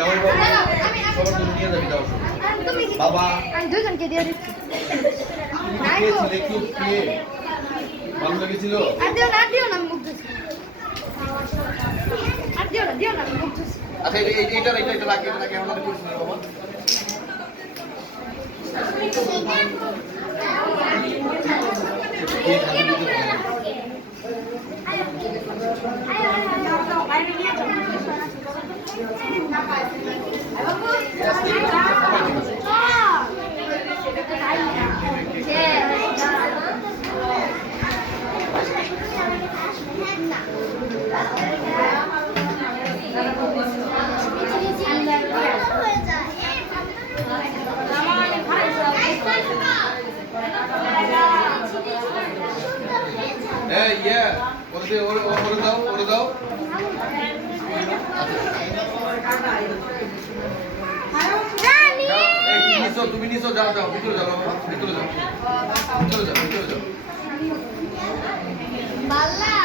জামাই বাবু সবার জন্য নিয়ে যাবি দাও বাবা আমি দুজনকে দিয়ে দিচ্ছি খেয়েছিলে একটু খেয়ে ভালো লেগেছিল আর দিও না মুখ ধুছি আর দিও না মুখ ধুছি আচ্ছা এইটা লাগে আমাদের করিস না বাবা এই ইয়া ওরে দাও তুমি নিছো যাও ভিতরে যাও বাবা ভিতরে যাও বাল্লা